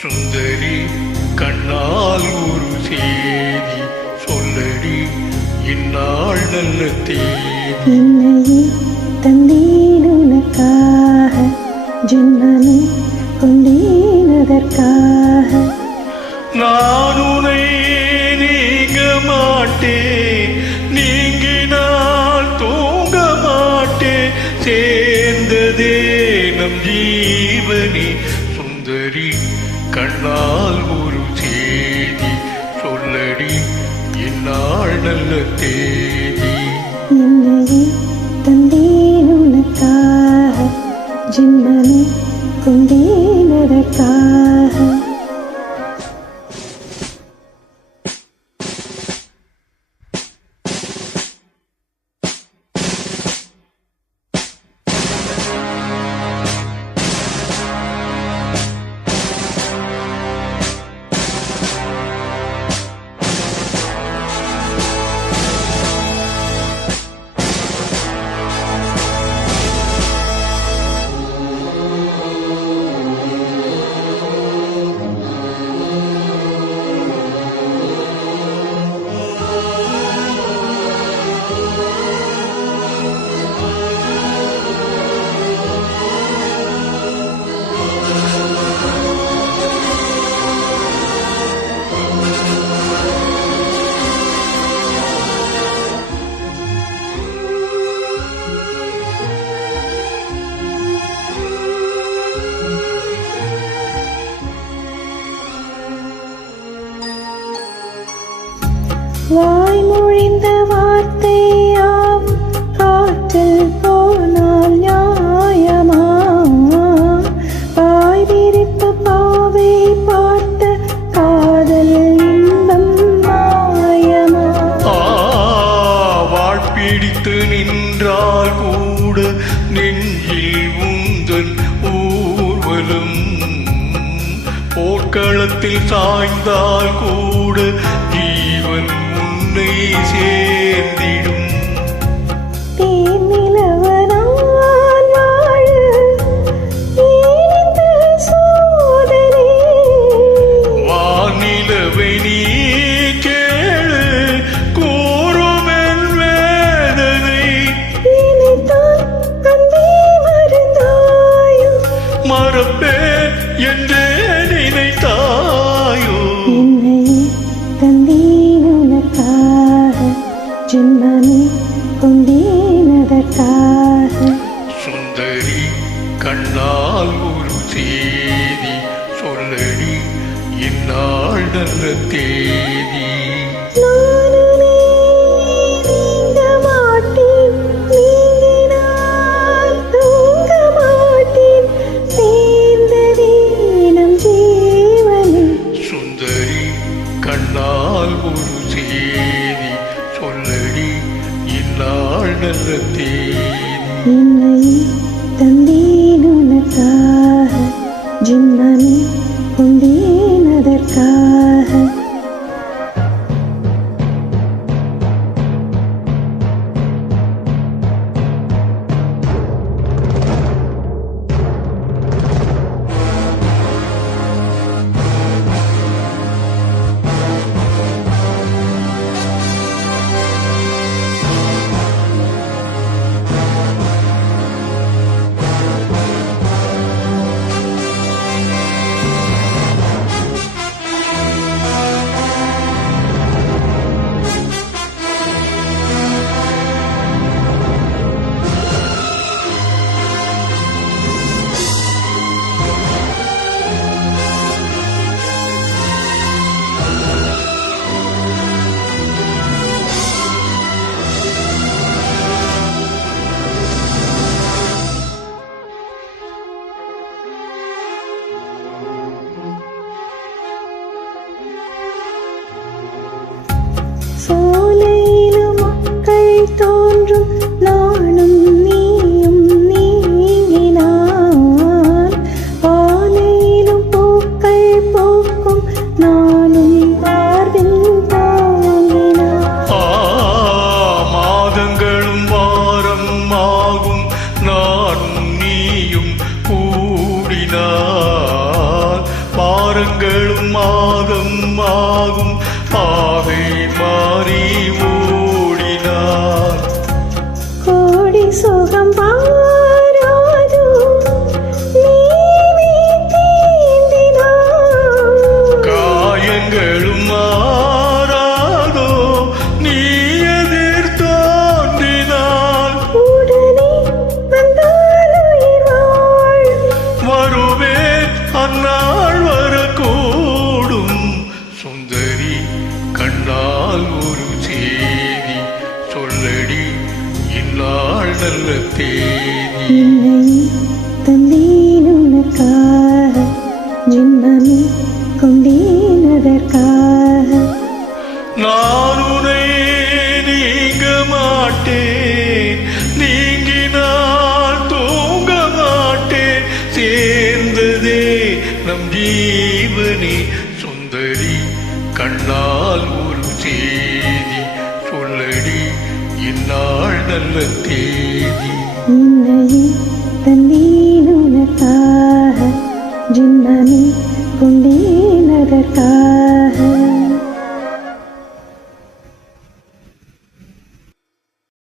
சுந்தரி கண்ணால் ஒரு செய்தி சொல்லடி இந்நாள் நல்ல தேதி. என்னையே தந்தேன் உனக்காக, ஜென்மமே கொண்டேன் அதற்காக. நான் உனை நீங்க மாட்டேன், நீங்கினால் தூங்க மாட்டேன், சேர்ந்ததே நம் ஜீவனி. சுந்தரி கண்ணால் ஒரு செய்தி சொல்லடி இந்நாள் நல்ல தேதி. என்னையே தந்தேன் உனக்காக, ஜென்மமே கொண்டேன் அதற்காக. வாய்மொழிந்த வார்த்தையாம் காற்றில் போனால் நியாயமா? வாய் விரிப்பு பாவை பார்த்த காதல் இன்பம் மாயமா? வாழ்பிடித்து நின்றால் கூட நெஞ்சில் உந்தன் ஊர்வலம், போர்க்களத்தில் சாய்ந்தால் கூட ஜீவன் உன்னை சேர்ந்திடும். தேனிலவனான் வாழ ஏனிந்த சோதனை? வானிலவை நீ கேளு கூறும் என் வேதனை. இனிதான் அன்பே மறந்தாயோ? மறப்பேன் என்றே நினைத்தாயோ? என்னையே தந்தேன் உனக்காக, ஜென்மமே கொண்டேன் அதற்காக. சுந்தரி கண்ணால் ஒரு செய்தி சொல்லடி இந்நாள் நல்ல தேதி. நான் உன்னை நீங்க மாட்டேன், நீங்கினால் தூங்க மாட்டேன், சேர்ந்ததே நம் ஜீவனே. சுந்தரி கண்ணால் ஒரு செய்தி சொல்லடி இந்நாள் நல்ல தேதி. என்னையே தந்தேன் உனக்காக, ஜென்மமே கொண்டேன் அதற்காக. சோலையிலும் மக்கள் தோன்றும் நானும் நீயும் நீங்கினான், பாலையிலும் பூக்கள் பூக்கும் நானும் பார்வின் தாங்கினான். மாதங்களும் வாரம் ஆகும் நானும் நீயும் கூடினார், பார வாரங்களும் மாதம் ஆகும் பாதை மாறி ஓடினார் கோடி சுகம் பாராதோ நீ தீண்டினாய் காயங்களும் மாறாதோ நீ எதிர் தோன்றினார் உடனே வந்தால் உயிர் வாழும் வருவேன் அந்நாள் வரக்கூடும் சுந்தரி கண்ணால் ஒரு செய்தி சொல்லடி இந்நாள் நல்ல தேதி என்னை தந்தேன் உனக்காக ஜென்மமே கொண்டேன் அதற்காக நான் உன்னை நீங்க மாட்டேன் நீங்கினால் தூங்க மாட்டேன் சேர்ந்ததே நம் ஜீவனே சுந்தரி கண்ணால் ஒரு செய்தி சொல்லடி இந்நாள் நல்ல தேதி என்னை தந்தேன் உனக்காக ஜென்மமே கொண்டேன் அதற்காக